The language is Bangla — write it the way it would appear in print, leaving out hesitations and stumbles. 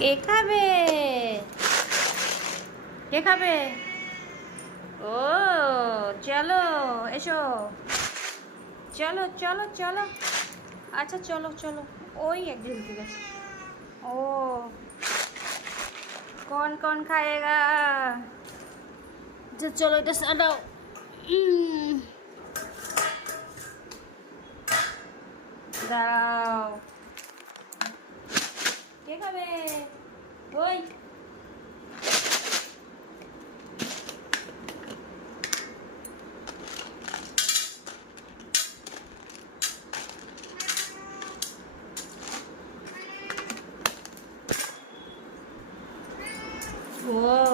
কে খাবে? কে খাবে? ও চলো, এসো, চলো চলো চলো। আচ্ছা চলো চলো। ওই একজন ঢুকে গেছে। ও कौन कौन खाएगा? अच्छा चलो এটা সাদাও। দাঁড়াও, কে খাবে? ওই ও